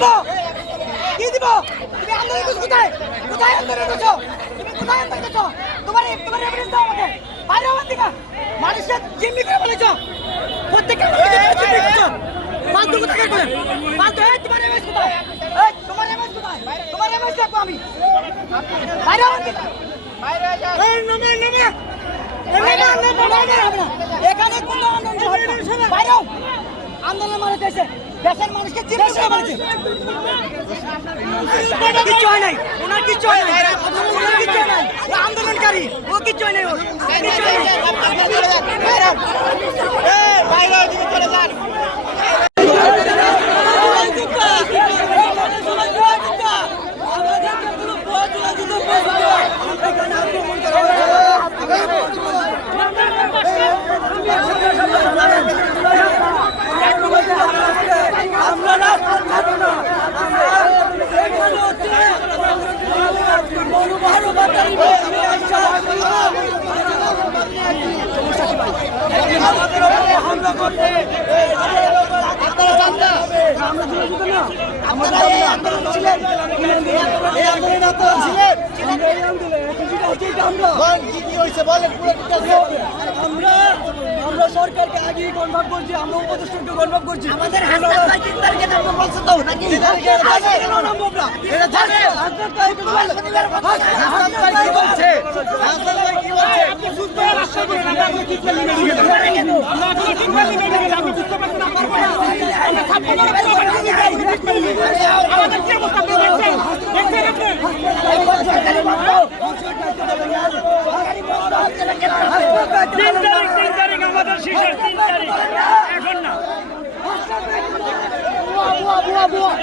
দিব কি দিব তুমি আন্দোলন করছো কোথায় কোথায় আন্দোলন করছো তুমি কোথায় আন্দোলন করছো তোমার এভিডেন্স দাও আমাকে বাইরে হওয়ার দিকে মানুষকে জিম্মি করে বলেছ প্রত্যেকটা জিম্মি করছো ফালতু কোথায় করে ফালতু তোমার এমএস কোথায় তোমার এমএস কোথায় তোমার এমএস দেখবো আমি বাইরে হওয়ার দিকে বাইরে যা এখানে কোন আন্দোলন বাইরে আন্দোলন মানে দেশের মানুষকে জিম্মি করে বলেছে কিচ্ছু হয় নাই ওনার কিচ্ছু হয় নাই ওনার কিচ্ছু হয় নাই আন্দোলনকারী ও কিচ্ছু হয় নাই ওর কিচ্ছু হয় নাই আমরা সরকারকে আগে কনভার্ট করছি আমরা উপদেষ্টাকে কনভার্ট করছি আমাদের হাসপাতাল ভাই 3 তারিখে নামবো বলছো তো নাকি আজকে কেন নামবো আমরা এটা জানে হাসপাতাল ভাই কি বলছে হাসপাতাল ভাই কি বলছে আপনি সুস্থ রাস্তা করে না আপনি কি করলেন আমরা আপনাকে ঠিক করে নিয়ে গেলাম আমি বুঝতে পারছি না পারবো না আমরা ছাপ্পা করে আমাদের কি অবস্থা দেখছেন আপনি 3 তারিখ আমাদের শেষের 3 তারিখ এখন না আন্দোলন